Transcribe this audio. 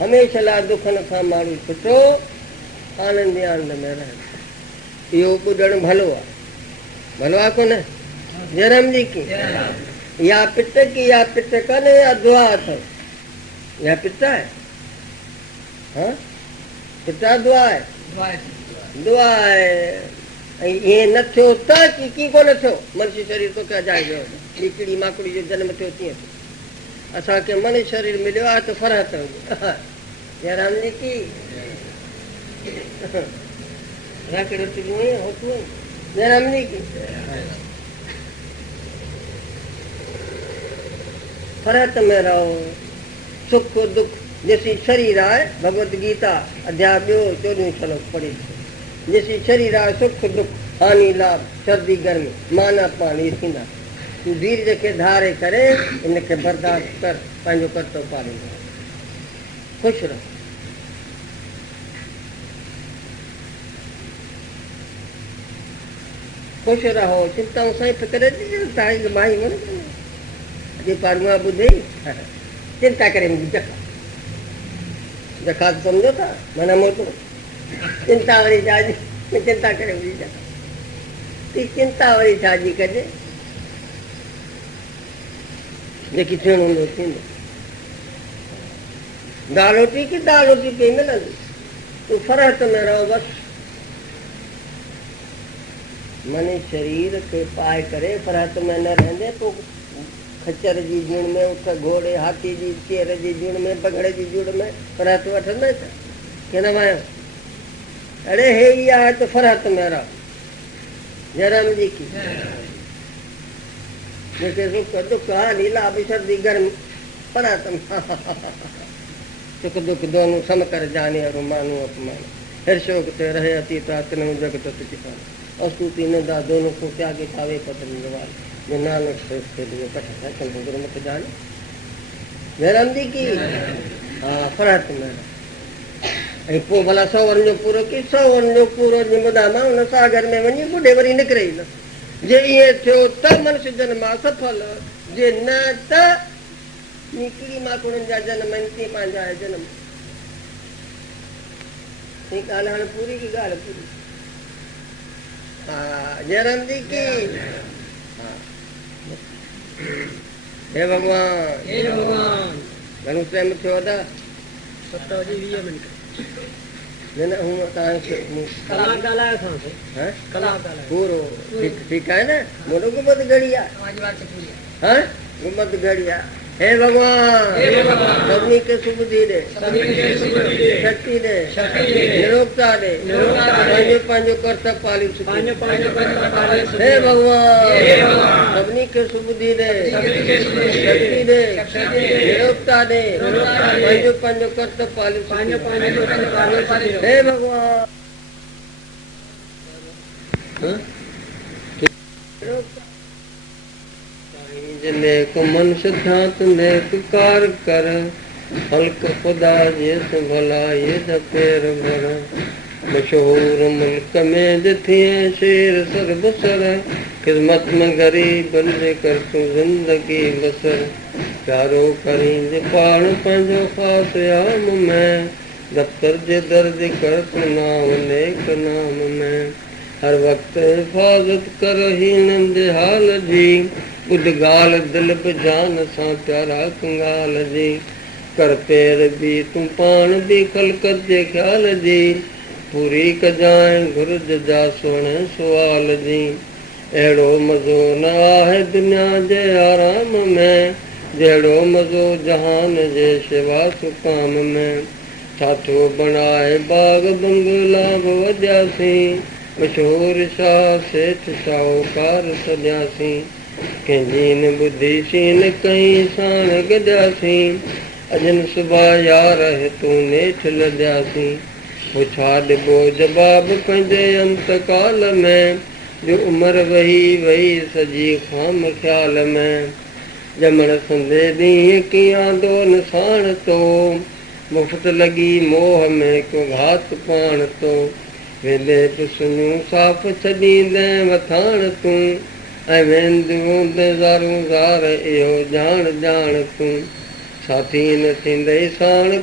हमेशा ला दुखन खां माण्हू छुटो, आनंद आनंद में रहे। इहो ॿुधणु भलो आहे, भलो आहे कोन? जरम जी की या पिट की या पिट कन या दुआ अथव, या पिता है? हाँ, पिता दुआ है, दुआ है। ये न थियो त की कोन थियो, मनुष्य शरीर तो क्या जाएगा? कीड़ी माकड़ी जो जन्म थियो तीअं थियो। असांखे मनुष्य शरीर मिलियो आहे त फरहत हुजे। जयराम जी की राकड़ तुझू है हो तू। जयराम जी की फरहत में रहो, सुख दुख जैसी शरीर आए। भगवत गीता अध्याय 2 14 श्लोक पढ़ी। जैसी शरीर आए सुख दुख हानि लाभ सर्दी गर्मी माना पानी थींदा। तू धीरज खे धारे करे इनखे बर्दाश्त कर, पंहिंजो कर्तव्य पालींदो। खुश रहो। खुश रहो, चिंताऊं साईं फिक्र जी माई मन जे पारुआ ॿुधे चिंता करे मुंहिंजी जखा जखा सम्झो था माना मोटो चिंता वरी छाजी, चिंता करे मुंहिंजी जखा ती चिंता वरी छाजी कजे, जेकी थियणो हूंदो थींदो। दाल रोटी की दाल रोटी कई मिलंदी, तूं फरहत में रहो बसि। मने शरीर खे पाए करे फरहत में न रहंदे पोइ खच्चर जी जूण में, उठ घोड़े हाथी जी चेर जी जूण में, बगड़ जी जूण में फरहत वठंदे छा? के न वायो? अड़े हे ई आहे त फरहत में रहो। जयराम जी की जेके सुख दुख हानि लाभ सर्दी गर्मी फरहत में सुख दुख दोनों सम कर जाने और मानो अपमान। हर्षोक ते रहे अतीत आत्म जगत चितान अस्तुति निंदा दोनों को त्यागे खावे पत्र निवार जो नानक के लिए कठ है गुरु मत जाने। जयराम जी की हाँ फरहत में पोइ भला 100 वन जो पूरो की 100 वन जो पूरो जी ॿुधा मां हुन सागर में वञी ॿुढे वरी निकिरे ई न। जे ईअं थियो त मनुष्य जन्म आहे सफल, जे न त कीड़ी माकड़ुनि जा जन्म आहिनि तीअं पंहिंजा आहे जन्म। ही ॻाल्हि हाणे पूरी की ॻाल्हि पूरी। हाँ जयराम जी की हे भगवान घणो टाइम थियो अदा? 7:20 मिंट। न न हूअं तव्हांखे कलाक ॻाल्हायो असां पूरो ठीकु आहे न? मोटो गुमत घड़ी आहे। हाँ गुमत घड़ी आहे। हे भगवान सभिनी खे सुबुधी ॾे, शक्ति ॾे, निरोगता ॾे, पंहिंजो पंहिंजो कर्तव्य पाली सघे। हे भगवान सभिनी खे सुबुधी ॾे, शक्ति ॾे, निरोगता ॾे, पंहिंजो पंहिंजो कर्तव्य पाली सघे। हे भगवान नेक मनुष्य ध्यात नेक कार कर हल्क खुदा ये भला ये जपेर भर मशहूर मुल्क में जथिए शेर सर बसर खिदमत में गरीब बंदे कर तू जिंदगी बसर प्यारो करीं पाण पंहिंजो ख़ास आम में दफ्तर जे दर्द कर तू नाम नेक नाम में हर वक्त हिफाज़त कर ही नंद हाल जी ॿुध ॻाल्हि दिलि बि जान सां प्यारा कंगाल जी कर पेर बि तूं पाण बि ख़लक़त जे ख़्याल जी पूरी कजांइ घुर्ज जा सुहिणे सुवाल जी अहिड़ो मज़ो न आहे दुनिया जे आराम में जहिड़ो मज़ो जहान जे शिवा सुकाम में छा थियो बणाए बाग बंगला बि वॼासीं मशहूर शाह सेठ शाहूकार सॼासीं कंहिंजी न ॿुधीसीं न कहीं साण गॾियासीं अजन सुबुह यार हितूं नेठि लॾियासीं पोइ छा ॾिबो जवाबु पंहिंजे अंतकाल में जो उमिरि वही वही सॼी ख़ाम ख़्याल में ॼमण संदे ॾींहुं कीअं आंदो न साण तो मुफ़्त लॻी मोह में को घात पाण तो वेले बि सुनियूं साफ़ छॾींदे वथाण तूं ऐं वेंदियूं ज़ारूं ज़ार इहो ॼाण ॼाण तूं साथी न थींदई साण